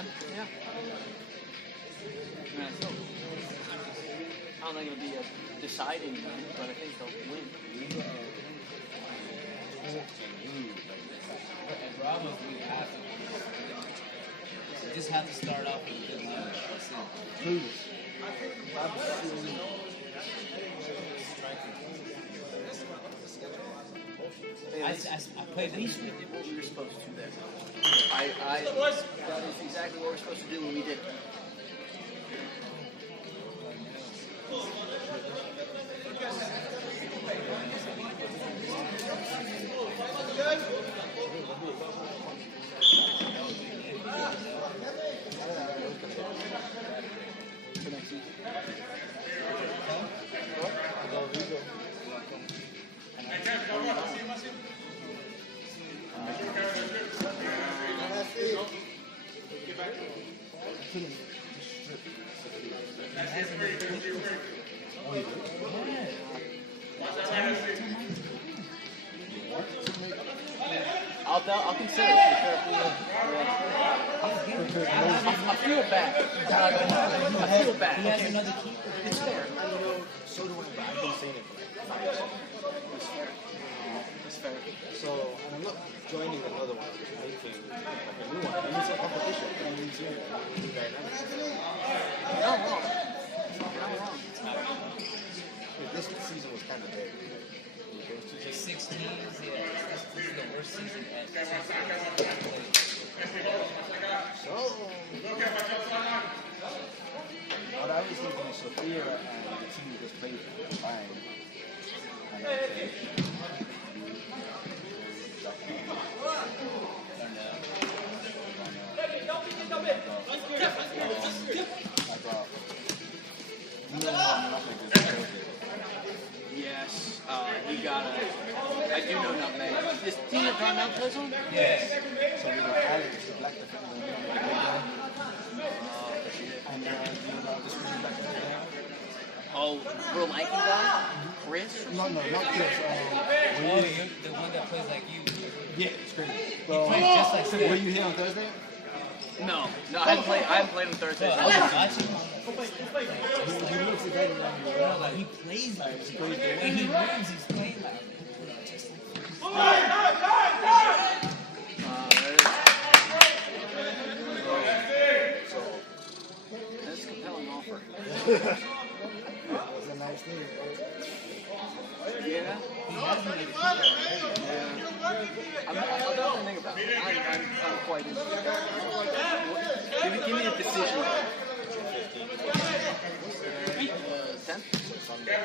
10? Yeah. Man, still, I don't think it'll be a deciding game, but I think they'll win. At Bravo, we just have to start off with a good lead. Please. I played these. We did what we were supposed to there. That is exactly what we're supposed to do when we did it. I'll consider it for sure. I feel bad. I feel bad. He has another keeper. It's fair. So do I, but I've been saying it for like 5 years. It's fair. So I'm not joining another one, making like a new one. It needs a competition. It needs dynamics. No, wrong. This season was kind of dead. Just 6 teams, yeah. This is the worst season at So, what I was thinking is Sophia and the team just played fine. Yes, we got a. I do know Nutmeg. This team that Brown Mount plays on? Yes. So we got Alex, the black defender, and the screen black defender. Oh, real lanky guy? Chris? No, not Chris. Oh, you're the one that plays like you. Yeah, screen. He plays just like Were you here on Thursday? No, I haven't played on Thursdays. I was watching him. He looks exactly like you. Like he plays like when he wins, he's playing like That's a compelling offer. That's a nice thing. Yeah. he hasn't made a I'll definitely think about it. I'm quite interested. Give me a decision. 10? Sunday.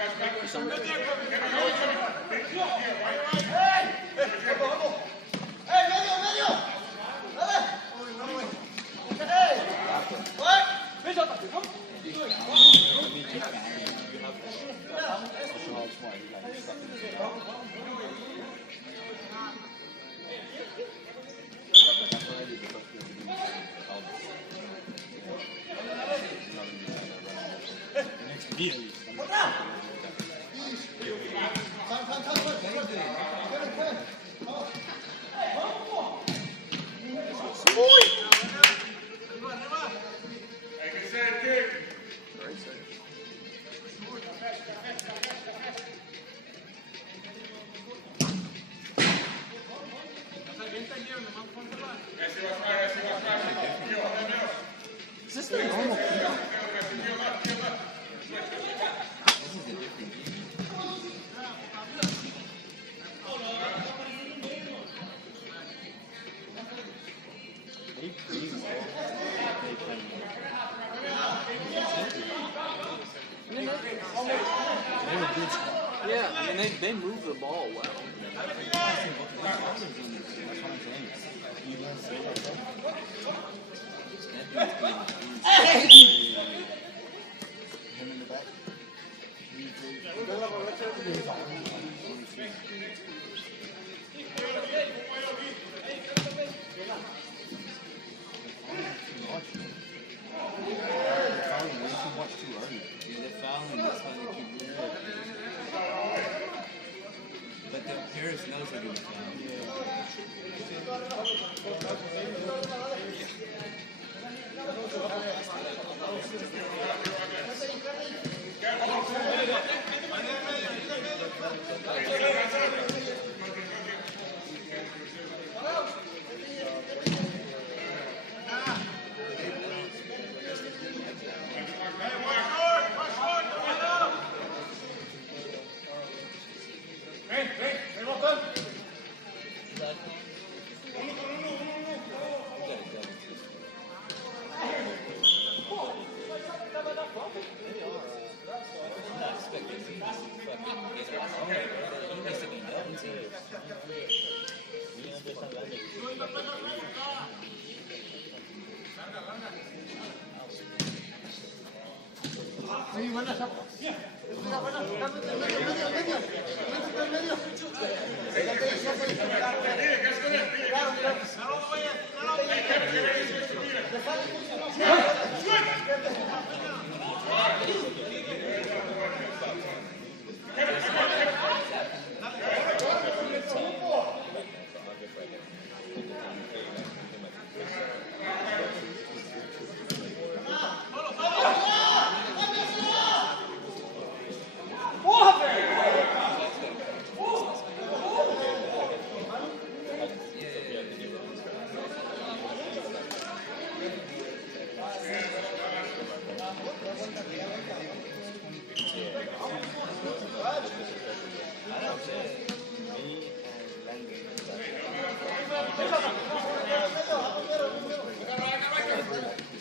Is this the normal field? Yeah, I mean they move the ball well. Him in the back. they're fouling, that's why they keep doing it. But the Paris knows they're going to foul.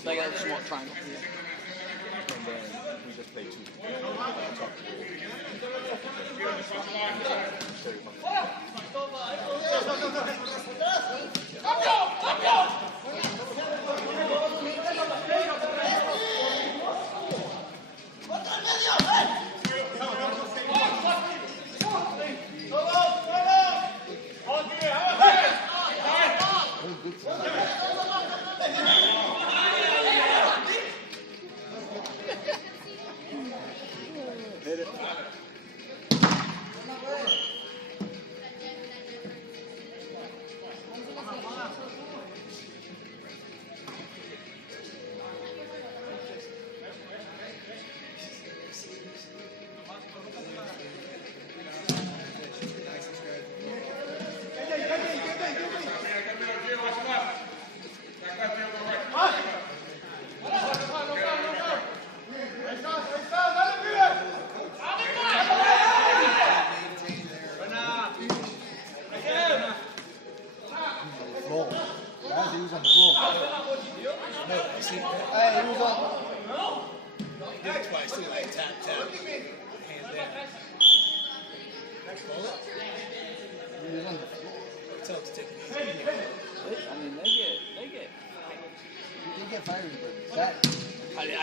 Like a small triangle. And then we just play two.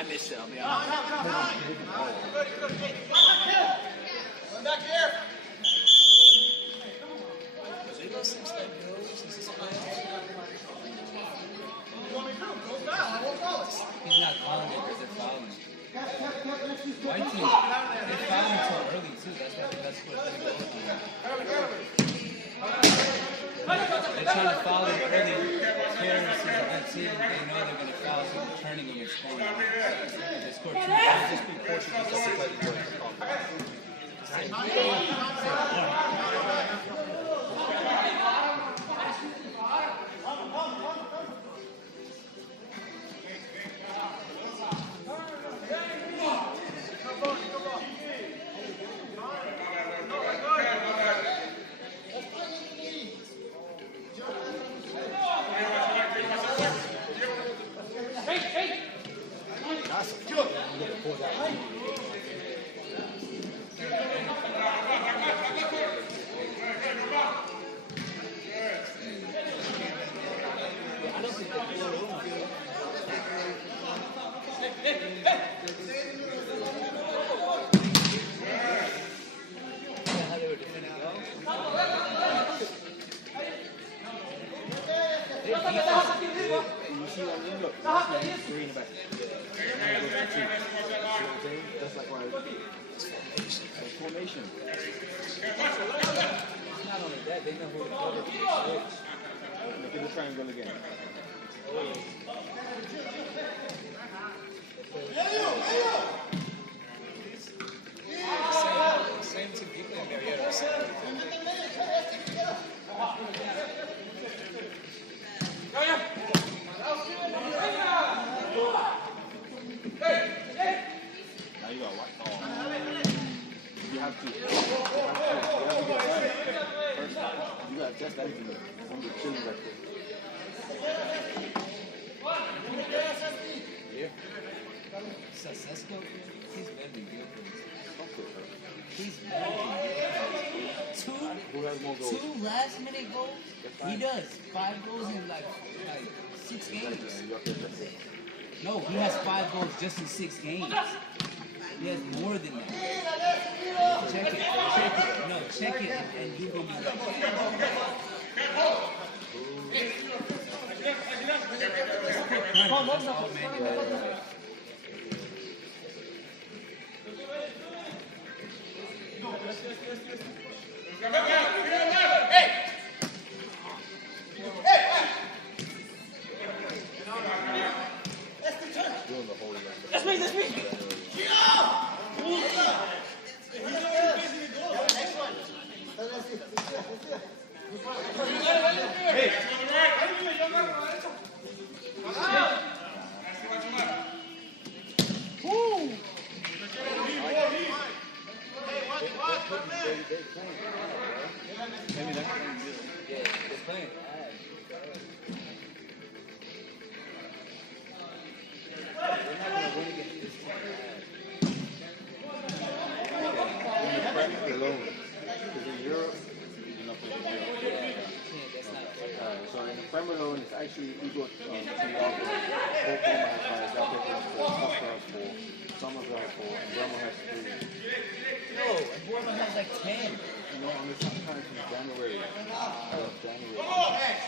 I missed it, I'll be honest. He's not calling it because they're fouling. White team, they're fouling too early too. That's what they're trying to foul them early. Harris is a good team. They know they're going to foul, so they're turning them and scoring. They score two. They just be Portuguese to play the game. That's like why formation. Not only that, they know who to cover. Make it a triangle again. Same two people in Marietta. Now you got white. You have to. You have to get that. First, you got to test that even from the chilling right there. Yeah. Sasesco, he's better than Gilchrist. He's better than Gilchrist. Who has more goals? Two last-minute goals? He does. 5 goals in like 6 games. No, he has 5 goals just in 6 games. He has more than that. Check it. No, check it, and you will be right. Come on, that's all Man United. Doing the whole event. That's me. Maybe that's what he's doing. Yeah, they're playing. They're not going to win against this team. Alone. Because in Europe, you do not play in Europe. Yeah, that's not fair. So in the Premier League, it's actually you go to the Algarve. Both Roma has 5, Atletico has 4, Costa has 4, Somerville has 4, and Roma has 3. No, and Bournemouth has like 10. You know, I'm just trying from January. January.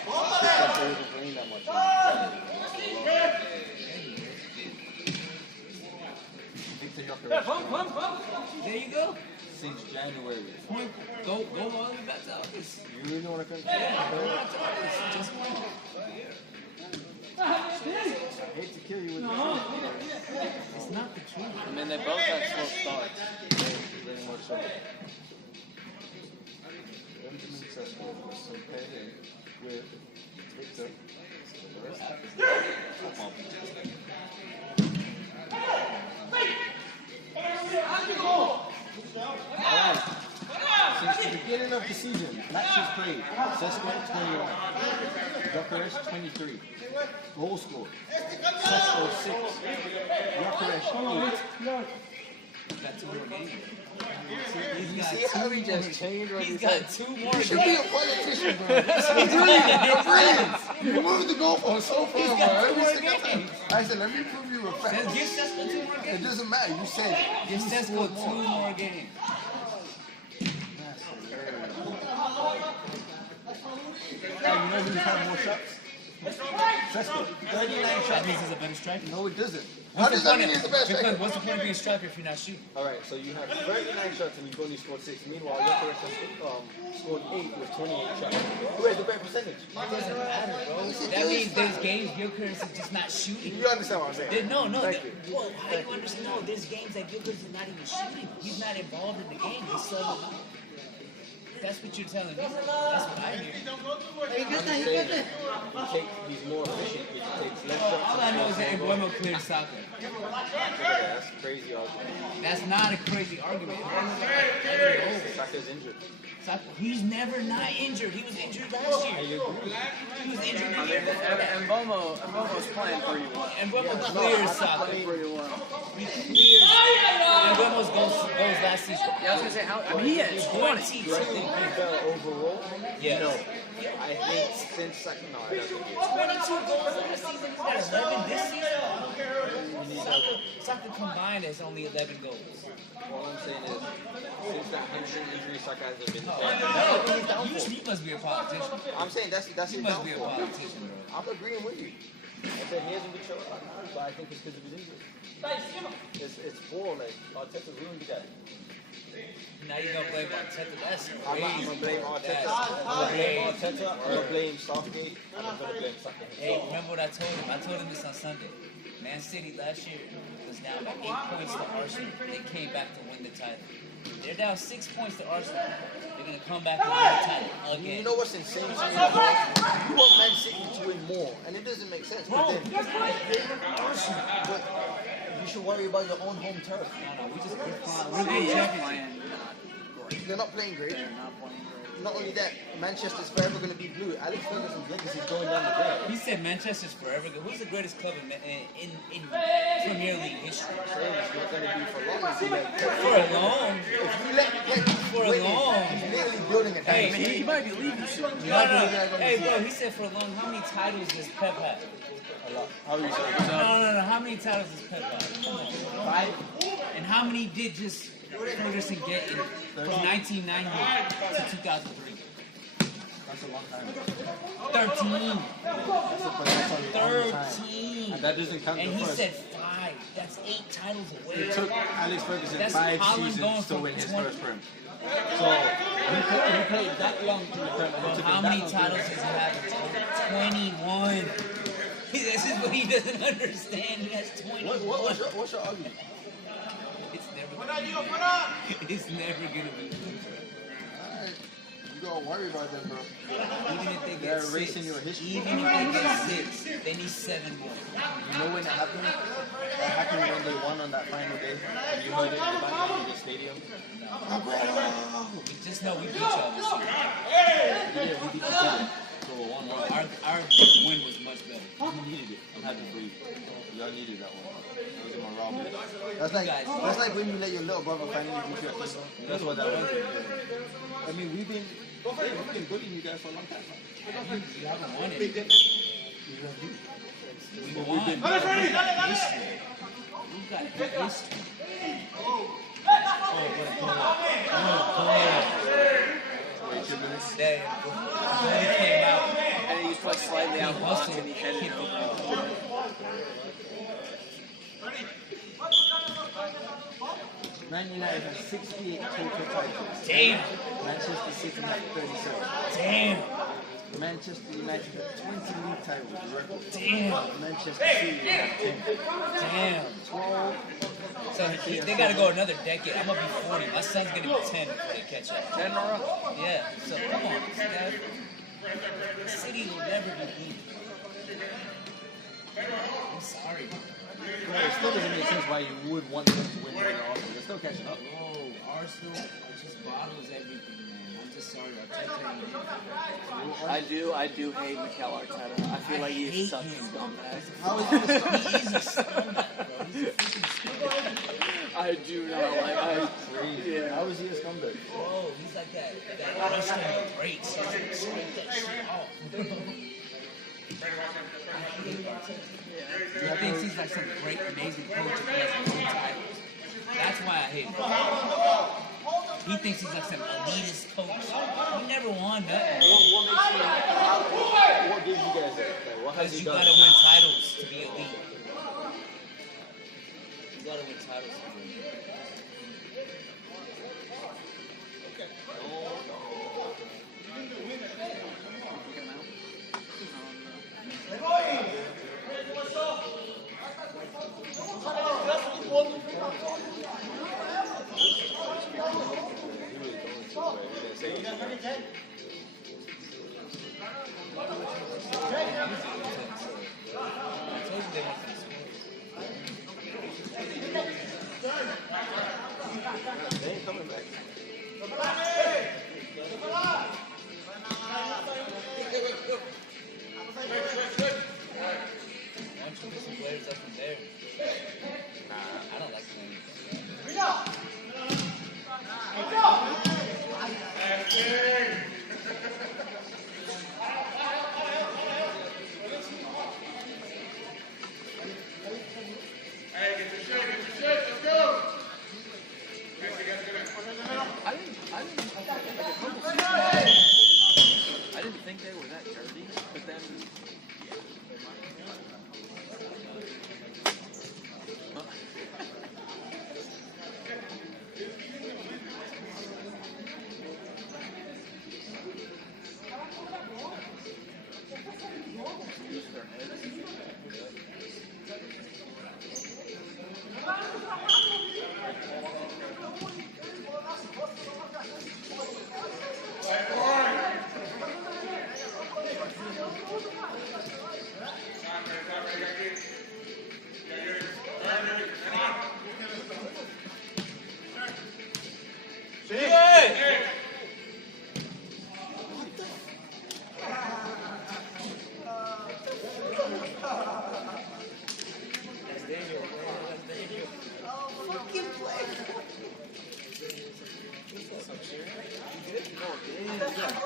Because there isn't rain that much. There you go. Since January. Go all the way back to office. You really want to come? Yeah, go back to office. Just one. I hate to kill you with this. It's not the truth. I mean, they both had slow starts. Very much so. Benjamin Sesko was so paying with Victor. The rest of Alright. Since the beginning of the season, matches played. Sesko 21. Bucharest 23. Goal scored. Sesko 6. Bucharest 8. Got 2 more games. See how he just changed what he He's said? got 2 more You should be a games. politician, bro. You're brilliant. You're brilliant. You moved the goalpost so far, He's bro. got 2 Every more single time. games. I said, let me prove you a Give fact. Sesko 2 more It games. doesn't matter. You said it. Give You Sesko scored 2 more. more games. Hey, you know who's had more shots? Sesko. 39 That shots. means he's a better striker. No, it doesn't. How does that mean he's the best Because striker? what's the point of being a striker if you're not shooting? Alright, so you have 39 shots and you've only scored 6. Meanwhile, Bucharest has scored 8 with 28 shots. Who has the better percentage? It doesn't matter, bro. That means there's games Gilchrist is just not shooting. You understand what I'm saying? No. Thank you. Well, how do you understand? No, there's games that Gilchrist is not even shooting. He's not involved in the game. He's subbing out. That's what you're telling me. That's what I hear. I'm just saying, he's more efficient because he takes less shots. All I know is that Embuemo cleared soccer. That's crazy argument. That's not a crazy argument. Embuemo's like 11 goals. Saka's injured. He's never not injured. He was injured last year. He was injured the year before that. And Bomo's playing pretty well. Embuemo clears soccer. Playing pretty well. He clears. Embuemo's goals last season. Yeah, I was gonna say he had 20. Do I think he's better overall? Yes. No. I think since Saka, no, I don't think he is. 22 goals last season. He's got 11 this season. Soccer combined has only 11 goals. All I'm saying is, since that hamstring injury, Saka hasn't been there. You must be a politician. I'm saying that's You his must be a downfall. politician, bro. I'm agreeing with you. I said he hasn't been showing up, but I think it's because of his injury. It's poor, like Arteta's ruined the guy. Now you're gonna blame Arteta. That's crazy. I'm gonna blame Arteta. That's I'm gonna blame crazy. Arteta. I'm gonna blame Southgate. And I'm gonna blame Saka. Hey, remember what I told him? I told him this on Sunday. Man City last year was down by 8 points to Arsenal. They came back to win the title. They're down 6 points to Arsenal. They're gonna come back and win the title again. You know what's insane to me? You want Man City to win more, and it doesn't make sense. But then, but you should worry about your own home turf. No, we're getting champions. They're not playing great. They're not playing great. Not only that, Manchester's forever going to be blue. Alex Ferguson's legacy is going down the drain. He said Manchester's forever good. Who's the greatest club in Premier League history? So it's not going to be for long. For a long. If you let For a win, long. he's literally building a Hey, dynasty. He might be leaving soon. No. Hey, bro, he said for a long. How many titles does Pep have? A lot. How you say? No. How many titles does Pep have? Come on. 5. And how many did just Ferguson get in from 1990 to 2003? That's a long time. 13. That's a long time. 13. And that doesn't count And the he first. said 5. That's 8 titles away. It took Alex Ferguson That's 5 Holland going seasons to from win his 20 first Prem. So he played that long in the Prem. and it Bro, took how him many that long to titles win. does he have? 21. This is what he doesn't understand. He has 21. What's your argument? It's never gonna be. It's never gonna be. You don't worry about them, bro. Even if they They're get 6, erasing your history. even if they get 6, they need 7 more. You know when it happened? That happened when they won on that final day. And you heard it in the background of the stadium. Just know we beat y'all this year. Yeah, we beat the City. So 1-1. Our win was much better. You needed it. I'm happy for you. Y'all needed that one. It was a morale boost. That's like when you let your little brother finally beat your team. That's what that was. I mean, we've been bullying you guys for a long time. You haven't won it. We But won. we've been History. We got history. Wait 2 minutes. That he came out. And then you put slightly out of the box Hustle. and he headed Kick over. it. 99 has 68 total titles. Damn. Manchester City has 37. Damn. Manchester United have 20 league titles. Record. Damn. Manchester City have 10. Damn. 12. So they gotta go another decade. I'm gonna be 40. My son's gonna be 10 before they catch up. 10 in a row. Yeah. So come on, guys. City will never be beat. I'm sorry. Well, it still doesn't make sense why you would want them to win over Arsenal. They're still catching up. Oh, Arsenal just bottles everything, man. I'm just sorry. I do hate Mikel Arteta. I feel like he's such a scumbag. How is this? He is a scumbag, bro. He's a freaking scumbag. I do not like. Crazy. Yeah. How is he a scumbag? Bro, he's like that Russian breaks. He's like, scrape that shit off. He thinks he's like some great, amazing coach and he has won titles. That's why I hate him. He thinks he's like some elitist coach. He never won nothing. What gives you guys that? Like, what has Because he you done? gotta win titles to be elite. You gotta win titles to be elite. They ain't coming back.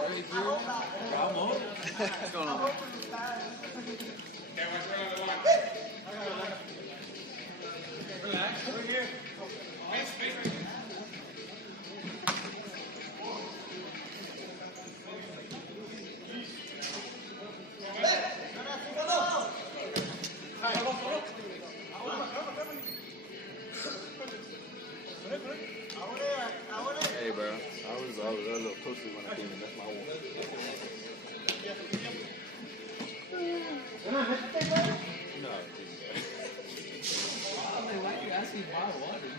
Bravo. What's going on? Hey, bro. I was a little toasty when I came in. That's my one. No, I'm like, why you asking me about water?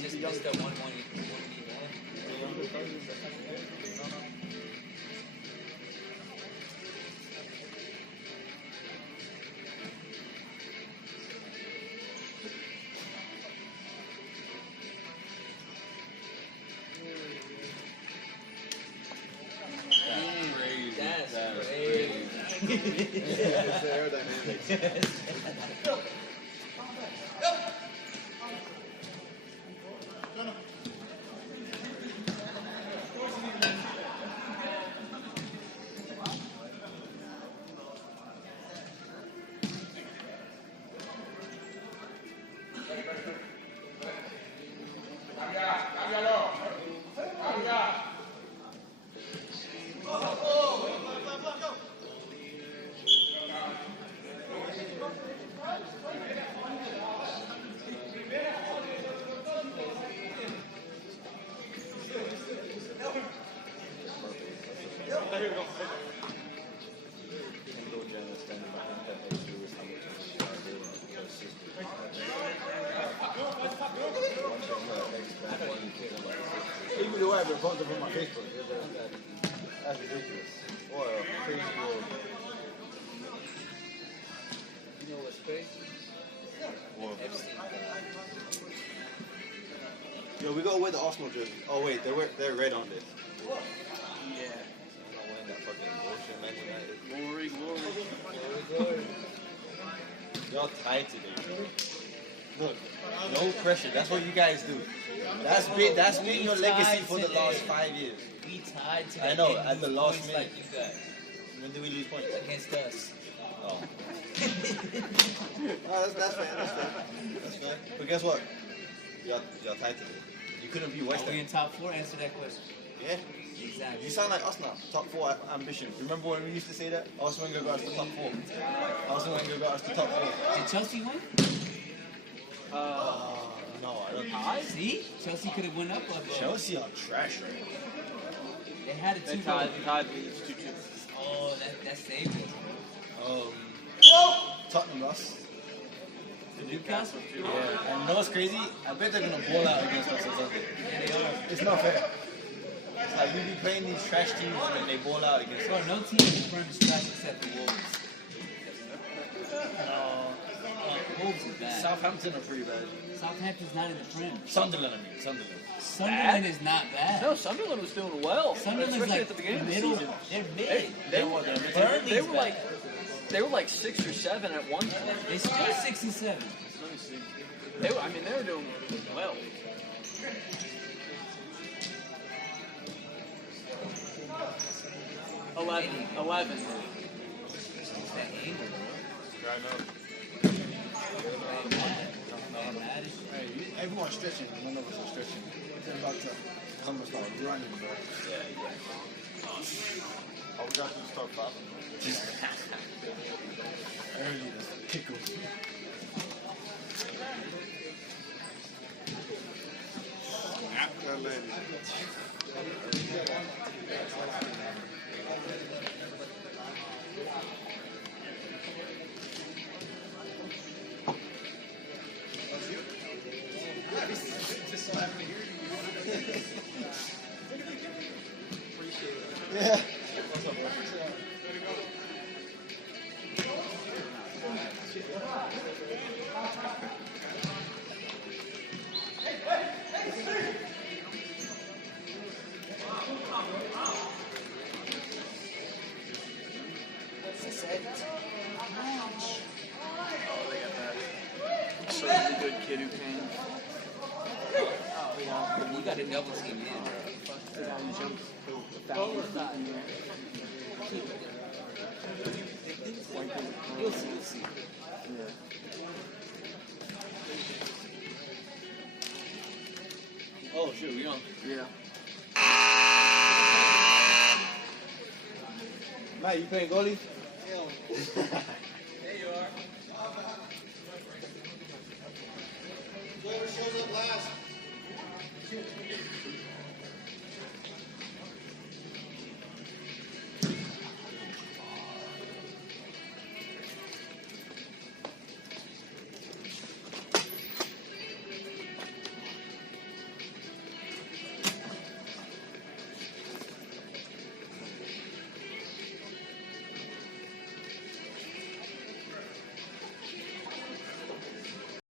Just missed that one you That's crazy. It's the aerodynamics. Even though I've been posting on my Facebook, that's ridiculous. What a crazy world. know what's crazy? What? Epstein. Yo, we gotta wear the Arsenal jersey. Oh wait, they're red on this. Yeah. I'm not wearing that fucking bullshit, Man United. Glory, glory. Glory. Y'all tied today. Look, no pressure. That's what you guys do. That's been your legacy for the last 5 years. We tied today. I know, at the last points minute. like you guys. When did we lose points? Against us. Oh. That's fair. That's fair. But guess what? Y'all tied today. You couldn't be West Are we Ham. in top 4? Answer that question. Yeah. Exactly. You sound like us now. Top 4 ambition. Remember when we used to say that? Arsene Wenger got us to top 4. Arsene Wenger got us to top 4. Did Chelsea win? No, I don't think so. See? Chelsea could have went up. Chelsea are trash right now. They had a 2 tied 2-2. Oh, that saved us. Tottenham lost. Newcastle? Yeah. And you know what's crazy? I bet they're gonna ball out against us or something. Yeah, they are. It's not fair. It's like we be playing these trash teams and they ball out against Bro, us. no team in the Prem is trash except the Wolves. Wolves is bad. Southampton are pretty bad. Southampton's not in the Prem. Sunderland, I mean. Sunderland. Sunderland is not bad. No, Sunderland was doing well. Sunderland's Especially like at the beginning of the middle. season. They're mid. They Burnley's were bad. they were like 6 or 7 at one point. They still 6 and 7. Let me see. They were doing well. Eleven. That angle, I know. bro. They're mad as shit. Everyone's stretching. None of us are stretching. They're about to come and start running, bro. I would have to start clapping. Early, this pickle. That lady. Yeah. You got to double team in. You'll see, you'll see. Oh shoot, we on. Yeah. Matt, you playing goalie?